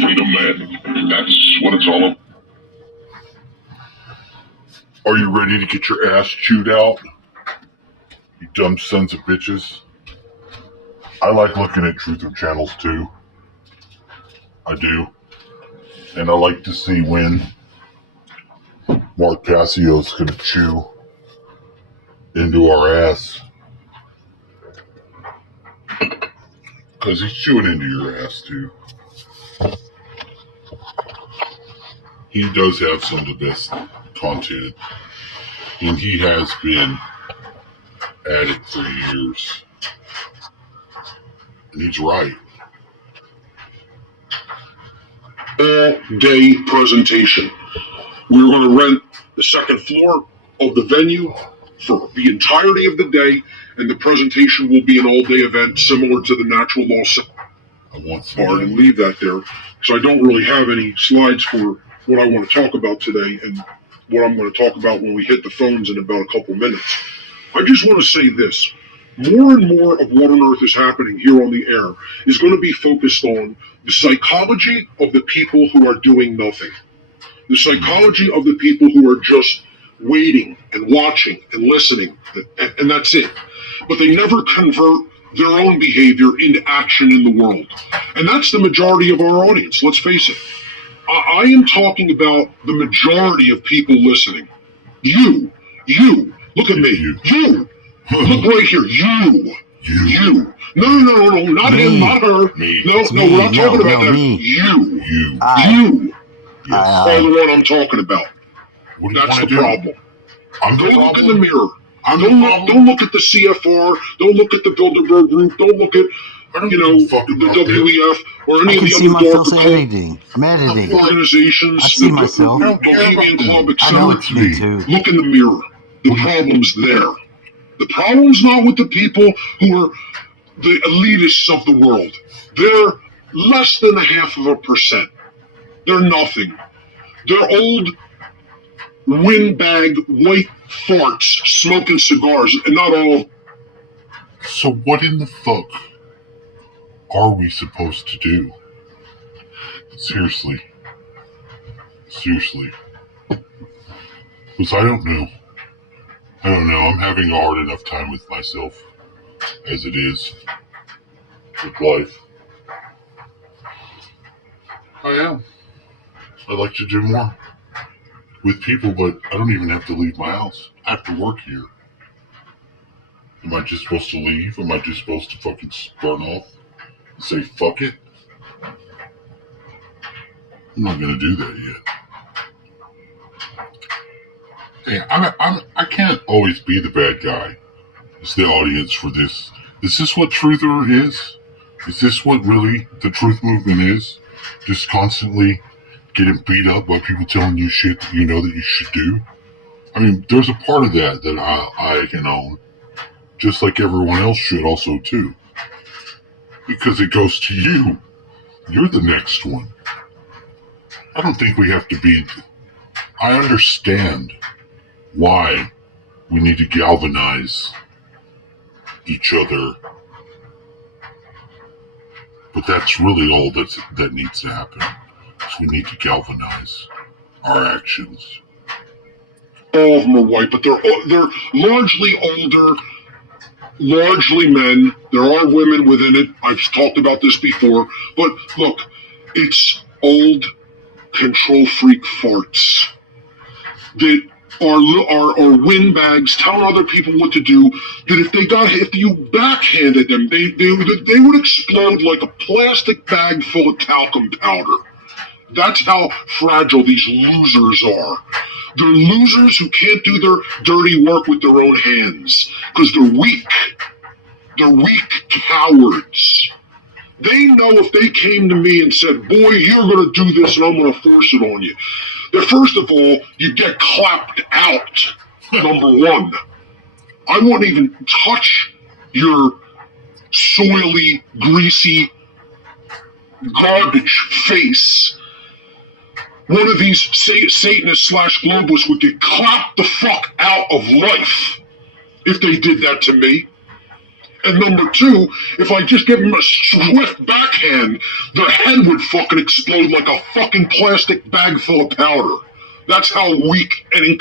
Freedom, man. That's what it's all about. Are you ready to get your ass chewed out? You dumb sons of bitches. I like looking at truther channels too. I do. And I like to see when Mark Passio's gonna chew into our ass. Because he's chewing into your ass too. He does have some of the best content. And he has been at it for years. And he's right. All-day presentation. We're going to rent the second floor of the venue for the entirety of the day, and the presentation will be an all-day event similar to the Natural Law Bar, and leave that there. So I don't really have any slides for what I want to talk about today and what I'm going to talk about when we hit the phones in about a couple minutes. I just want to say this. More and more of what on earth is happening here on the air is going to be focused on the psychology of the people who are doing nothing. The psychology of the people who are just waiting and watching and listening, and that's it. But they never convert their own behavior into action in the world. And that's the majority of our audience, let's face it. I am talking about the majority of people listening. You, look at me, you. Look right here, you. No, not me. him, not her. Me. No, we're not talking about that. Me. You. Yes. Are the one I'm talking about. What do you That's want the to do? problem. I'm the Don't look in the problem. mirror. I'm the problem. Don't look at the CFR. Don't look at the Bilderberg Group. Don't look at I don't give a fuck the about that. WEF or any I of can the see other myself darker cult editing. I'm editing. organizations. I see the myself. I don't care Bohemian about Club, them. I know etc. it's me too. Look in the mirror. The problem's there. The problem's not with the people who are the elitists of the world. They're less than 0.5%. They're nothing. They're old windbag white farts smoking cigars, and not all. So what in the fuck are we supposed to do? Seriously. Because I don't know. I'm having a hard enough time with myself as it is with life. I am. I'd like to do more with people, but I don't even have to leave my house. I have to work here. Am I just supposed to leave? Am I just supposed to fucking burn off and say fuck it? I'm not gonna do that yet. Hey, I can't always be the bad guy. It's the audience for this. Is this what truther is? Is this what really the truth movement is? Just constantly getting beat up by people telling you shit that you know that you should do? I mean, there's a part of that I can own. Just like everyone else should also too. Because it goes to you. You're the next one. I don't think we have to be... I understand why we need to galvanize each other. But that's really all that needs to happen. So we need to galvanize our actions. All of them are white, but they're largely older, largely men. There are women within it. I've talked about this before. But look, it's old control freak farts that are windbags telling other people what to do, that if you backhanded them, they would explode like a plastic bag full of talcum powder. That's how fragile these losers are. They're losers who can't do their dirty work with their own hands because they're weak. They're weak cowards. They know if they came to me and said, boy, you're going to do this and I'm going to force it on you, that first of all, you get clapped out, number one. I won't even touch your soily, greasy, garbage face. One of these Satanists / globalists would get clapped the fuck out of life if they did that to me. And number two, if I just give them a swift backhand, their head would fucking explode like a fucking plastic bag full of powder. That's how weak and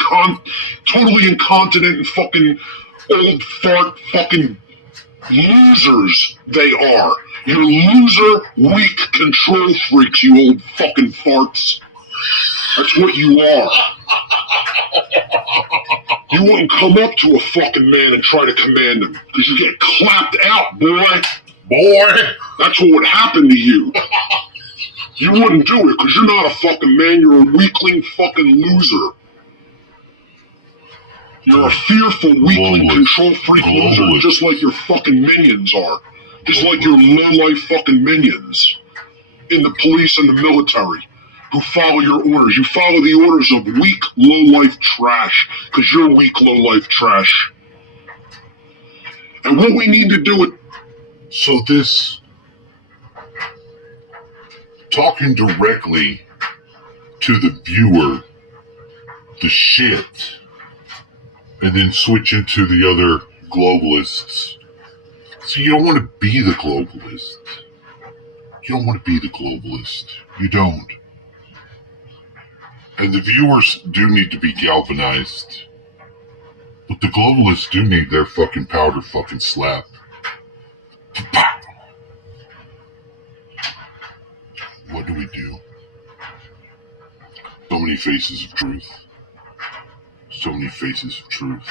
totally incontinent and fucking old fart fucking losers they are. You're loser, weak control freaks, you old fucking farts. That's what you are. You wouldn't come up to a fucking man and try to command him, because you get clapped out, boy. Boy! That's what would happen to you. You wouldn't do it, because you're not a fucking man, you're a weakling fucking loser. You're a fearful, weakling, control freak loser, just like your fucking minions are. Just like your low-life fucking minions in the police and the military who follow your orders. You follow the orders of weak, low-life trash, because you're weak, low-life trash. And what we need to do it. So this, talking directly to the viewer, the shit, and then switching to the other globalists. So you don't want to be the globalist. You don't want to be the globalist. You don't. And the viewers do need to be galvanized. But the globalists do need their fucking powder fucking slap. What do we do? So many faces of truth. So many faces of truth.